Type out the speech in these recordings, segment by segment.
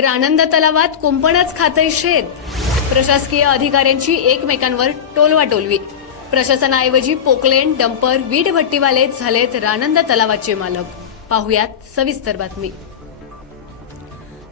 रानंद तलावात कुंपणच खातय शेत. प्रशासकीय अधिकाऱ्यांची एकमेकांवर टोलवाटोलवी. प्रशासनाऐवजी पोकलेन डंपर वीट भट्टीवाले झालेत रानंद तलावाचे मालक. पाहुयात सविस्तर बातमी.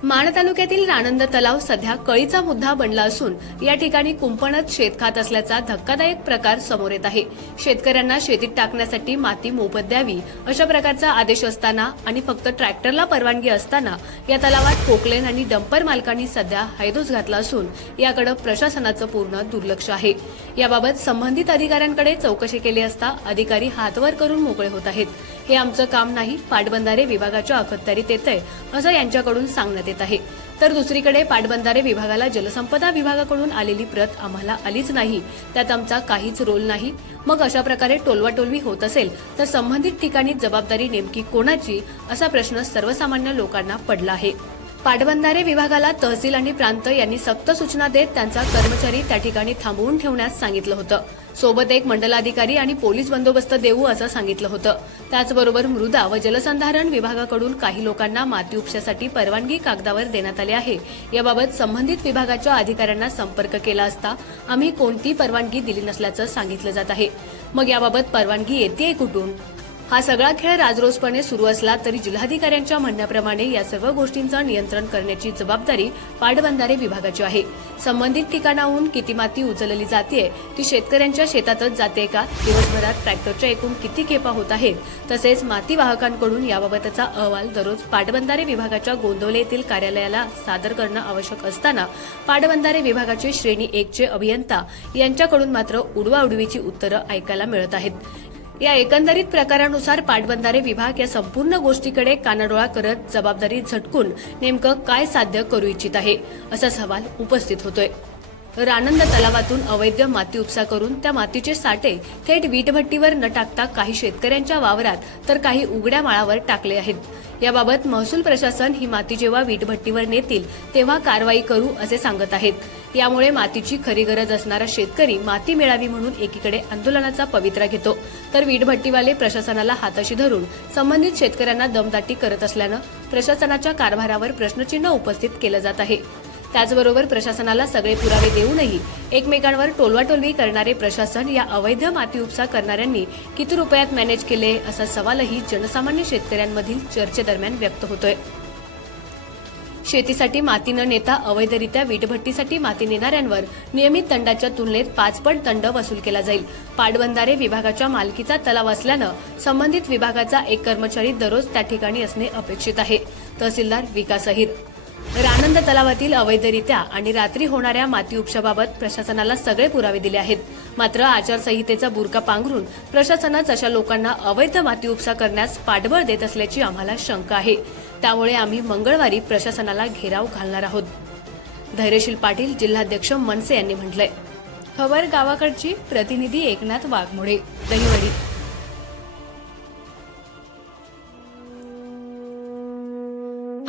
माण तालुक्यातील रानंद तलाव सध्या कळीचा मुद्दा बनला असून या ठिकाणी कुंपणच शेत खात असल्याचा धक्कादायक प्रकार समोर येत आहे. शेतकऱ्यांना शेतीत टाकण्यासाठी माती मोफत द्यावी अशा प्रकारचा आदेश असताना आणि फक्त ट्रॅक्टरला परवानगी असताना या तलावात पोकलेन आणि डंपर मालकांनी सध्या हायदोस घातला असून याकडे प्रशासनाचं पूर्ण दुर्लक्ष आहे. याबाबत संबंधित अधिकाऱ्यांकडे चौकशी केली असता अधिकारी हातवर करून मोकळे होत आहेत. हे आमचं काम नाही पाटबंधारे विभागाच्या अखत्यारीत येतंय असं यांच्याकडून सांगण्यात येत आहे. तर दुसरीकडे पाटबंधारे विभागाला जलसंपदा विभागाकडून आलेली प्रत आम्हाला आलीच नाही. त्यात आमचा काहीच रोल नाही. मग अशा प्रकारे टोलवाटोलवी होत असेल तर संबंधित ठिकाणी जबाबदारी नेमकी कोणाची असा प्रश्न सर्वसामान्य लोकांना पडला आहे. पाटबंधारे विभागाला तहसील आणि प्रांत यांनी सक्त सूचना देत त्यांचा कर्मचारी त्या ठिकाणी थांबवून ठेवण्यास सांगितलं होतं. सोबत एक मंडलाधिकारी आणि पोलीस बंदोबस्त देऊ असं सांगितलं होतं. त्याचबरोबर मृदा व जलसंधारण विभागाकडून काही लोकांना माती उपशासाठी परवानगी कागदावर देण्यात आली आहे. याबाबत संबंधित विभागाच्या अधिकाऱ्यांना संपर्क केला असता आम्ही कोणती परवानगी दिली नसल्याचं सांगितलं जात आहे. मग याबाबत परवानगी येते कुठून? हा सगळा खेळ राजरोसपणे सुरू असला तरी जिल्हाधिकाऱ्यांच्या म्हणण्याप्रमाणे या सर्व गोष्टींचं नियंत्रण करण्याची जबाबदारी पाटबंधारे विभागाची आहे. संबंधित ठिकाणाहून किती माती उचलली जाते ती शेतकऱ्यांच्या शेतातच जाते का? दिवसभरात ट्रॅक्टरच्या एकूण किती खेपा होत आहेत? तसेच माती वाहकांकडून याबाबतचा अहवाल दररोज पाटबंधारे विभागाच्या गोंदवले येथील कार्यालयाला सादर करणं आवश्यक असताना पाटबंधारे विभागाचे श्रेणी एकचे अभियंता यांच्याकडून मात्र उडवाउडवीची उत्तरं ऐकायला मिळत आहेत. या एकंदरीत प्रकारानुसार पाटबंधारे विभाग या संपूर्ण गोष्टीकडे कानाडोळा करत जबाबदारी झटकून नेमकं काय साध्य करू इच्छित आहे असा सवाल उपस्थित होतोय. रानंद तलावातून अवैध माती उपसा करून त्या मातीचे साठे थेट वीटभट्टीवर न टाकता काही शेतकऱ्यांच्या वावरात तर काही उघड्या माळावर टाकले आहेत. याबाबत महसूल प्रशासन ही माती जेव्हा वीटभट्टीवर नेतील तेव्हा कारवाई करू असे सांगत आहेत. यामुळे मातीची खरी गरज असणारा शेतकरी माती मिळावी म्हणून एकीकडे आंदोलनाचा पवित्रा घेतो. तर वीटभट्टीवाले प्रशासनाला हाताशी धरून संबंधित शेतकऱ्यांना दमदाटी करत असल्यानं प्रशासनाच्या कारभारावर प्रश्नचिन्ह उपस्थित केलं जात आहे. त्याचबरोबर प्रशासनाला सगळे पुरावे देऊनही एकमेकांवर टोलवाटोलवी करणारे प्रशासन या अवैध माती उपसा करणाऱ्यांनी किती रुपयात मॅनेज केले असा सवालही जनसामान्य शेतकऱ्यांमधील चर्चेदरम्यान व्यक्त होतोय. शेतीसाठी माती न नेता अवैधरित्या वीटभट्टीसाठी माती नेणाऱ्यांवर नियमित दंडाच्या तुलनेत पाचपट दंड वसूल केला जाईल. पाटबंधारे विभागाच्या मालकीचा तलाव असल्यानं संबंधित विभागाचा एक कर्मचारी दररोज त्या ठिकाणी असणे अपेक्षित आहे. तहसीलदार विकास अहिर रानंद तलावातील अवैधरित्या आणि रात्री होणाऱ्या माती उपशाबाबत प्रशासनाला सगळे पुरावे दिले आहेत. मात्र आचारसंहितेचा बुरका पांघरून प्रशासनच अशा लोकांना अवैध माती उपसा करण्यास पाठबळ देत असल्याची आम्हाला शंका आहे. त्यामुळे आम्ही मंगळवारी प्रशासनाला घेराव घालणार आहोत. धैर्यशील पाटील जिल्हाध्यक्ष मनसे यांनी म्हटलंय. खबर गावाकडची प्रतिनिधी एकनाथ वाघमोडे. दहिवडी